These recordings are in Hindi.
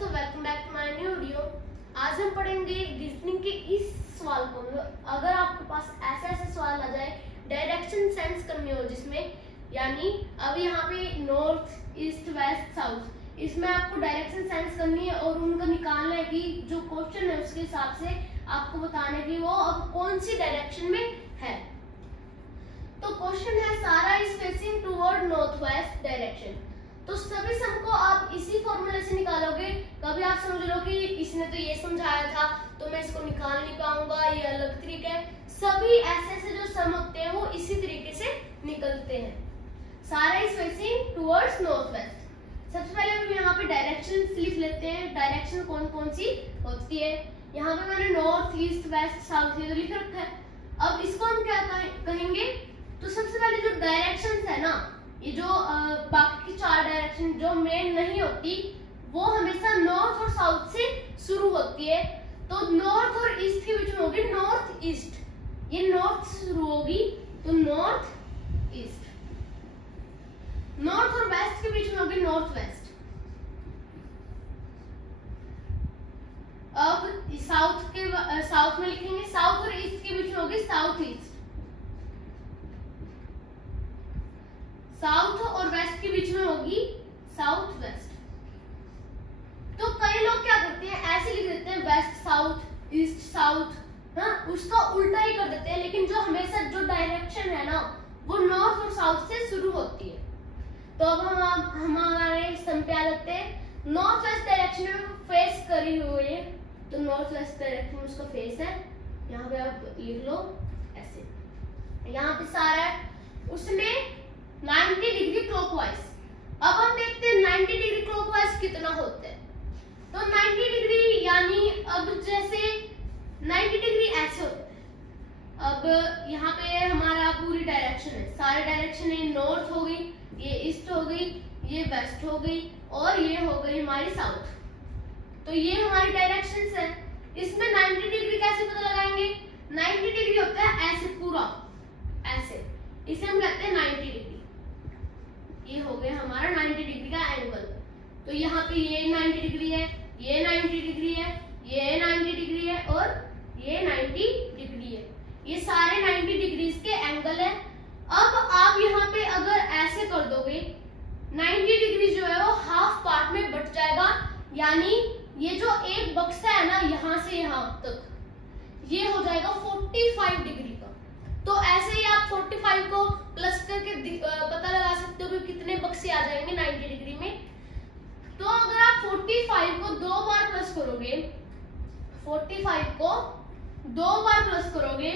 दोस्तों, welcome back to my new video. आज हम पढ़ेंगे रीजनिंग के इस सवाल को। अगर आपके पास ऐसे सवाल आ जाए, डायरेक्शन सेंस करनी हो जिसमें, यानी अब यहाँ पे नॉर्थ, ईस्ट, वेस्ट, साउथ, इसमें आपको डायरेक्शन सेंस करनी है और उनका निकालना है कि जो क्वेश्चन है उसके हिसाब से आपको बताना है कि वो अब कौन सी डायरेक्शन में है। तो क्वेश्चन है सारा is facing toward north west direction. तो सभी सम को आप इसी फॉर्मूले से निकालोगे। कभी आप समझ लो कि इसने तो ये समझाया था तो मैं इसको निकाल नहीं पाऊंगा, ये अलग तरीका है। सभी ऐसे जो सम होते हैं वो इसी तरीके से निकलते हैं। सारा is facing towards north west. सबसे पहले हम यहाँ पे डायरेक्शन लिख लेते हैं। डायरेक्शन कौन कौन सी होती है। यहाँ पे मैंने नॉर्थ, ईस्ट, वेस्ट, साउथ ये लिख रखा है। अब इसको हम क्या कहेंगे, तो सबसे पहले जो डायरेक्शन है ना, ये जो बाकी की चार डायरेक्शन जो मेन नहीं होती वो हमेशा नॉर्थ और साउथ से शुरू होती है। तो नॉर्थ और ईस्ट के बीच में होगी नॉर्थ ईस्ट, ये नॉर्थ से शुरू होगी तो नॉर्थ ईस्ट। नॉर्थ और वेस्ट के बीच में होगी नॉर्थ वेस्ट। अब साउथ में लिखेंगे, साउथ और ईस्ट के बीच में होगी साउथ ईस्ट। साउथ और वेस्ट के बीच में होगी साउथ वेस्ट। तो कई लोग क्या करते हैं, ऐसे लिख देते हैं वेस्ट साउथ, ईस्ट साउथ, हाँ उसका उल्टा ही कर देते हैं। लेकिन जो हमेशा जो डायरेक्शन है ना वो नॉर्थ और साउथ से शुरू होती है। तो अब हम हमारे सम पे आ जाते हैं। नॉर्थ वेस्ट डायरेक्शन में फेस करी हुई है, तो नॉर्थ वेस्ट डायरेक्शन में उसका फेस है। यहाँ पे आप लिख लो ऐसे, यहाँ पे सारा है, उसने 90 डिग्री क्लॉकवाइज। अब हम देखते हैं 90 डिग्री क्लॉकवाइज कितना होता है। तो 90 डिग्री यानी अब जैसे 90 डिग्री ऐसे होता है। अब यहाँ पे हमारा पूरी डायरेक्शन है, सारे डायरेक्शन है। नॉर्थ हो गई, ये ईस्ट हो गई, ये वेस्ट हो गई और ये हो गई हमारी साउथ। तो ये हमारी डायरेक्शंस है। इसमें 90 डिग्री कैसे पता लगाएंगे। 90 डिग्री होता है ऐसे पूरा, ऐसे, इसे हम कहते हैं 90 डिग्री। ये हो गया हमारा 90 डिग्री का एंगल। तो यहाँ पे ये 90 डिग्री है, ये 90 डिग्री है, ये 90 डिग्री है और ये 90 डिग्री है। ये सारे 90 डिग्री के एंगल है। अब आप यहाँ पे अगर ऐसे कर दोगे, 90 डिग्री जो है वो हाफ पार्ट में बट जाएगा। यानी ये जो एक बक्सा है ना यहाँ से यहाँ तक, ये हो जाएगा 45 डिग्री का। तो ऐसे ही आप 45 को प्लस करके पता लगा सकते हो कि कितने बक्से आ जाएंगे 90 डिग्री में। तो अगर आप 45 को 2 बार प्लस करोगे, 45 को 2 बार प्लस करोगे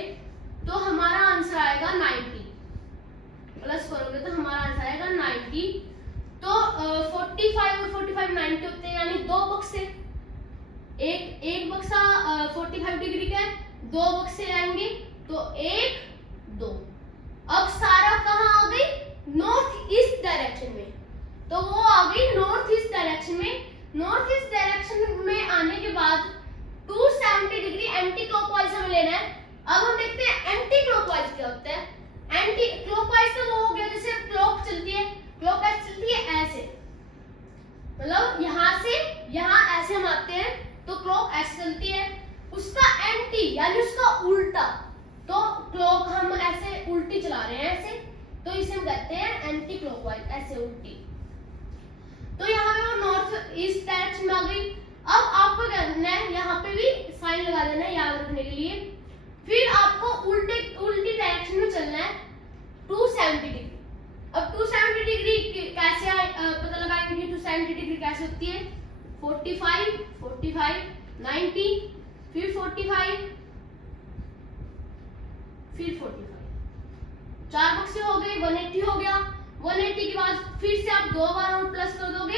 तो हमारा आंसर आएगा 90। प्लस करोगे तो हमारा आंसर आएगा 90। तो 45 और 45 90 होते हैं, यानी 2 बक्से। एक बक्सा 45 डिग्री का है, 2 बक्से आएंगे तो 1 2। अब सारा कहाँ आ गई, नॉर्थ ईस्ट डायरेक्शन में। तो वो आ गई नॉर्थ ईस्ट डायरेक्शन में। नॉर्थ ईस्ट डायरेक्शन में आने के बाद 270 डिग्री एंटी क्लॉकवाइज हमें लेना है। अब हम देखते हैं एंटी क्लॉकवाइज क्या होता है। एंटी क्लॉकवाइज तो वो हो गया जैसे क्लॉक चलती है, क्लॉकवाइज चलती है ऐसे, मतलब यहाँ से यहाँ ऐसे हम आते हैं तो क्लॉक ऐसे चलती है। उसका एंटी यानी उसका उल्टा, तो क्लॉक हम ऐसे उल्टी चला रहे हैं ऐसे, तो इसे हम कहते हैं एंटी क्लॉकवाइज, ऐसे उल्टी। तो यहाँ पे वो नॉर्थ ईस्ट डायरेक्शन में आ गई। अब आपको क्या करना है, यहाँ पे भी साइन लगा देना है याद रखने के लिए। फिर आपको उल्टी डायरेक्शन में चलना है 270 डिग्री। अब 270 डिग्री कैसे पता लगाएंगे कि 270 डिग्री कैसे होती है। 45 45 90 फिर 45 फिर 45, 4 बक्से हो गए, 180 हो गया। 180 के बाद फिर से आप 2 बार और प्लस कर दोगे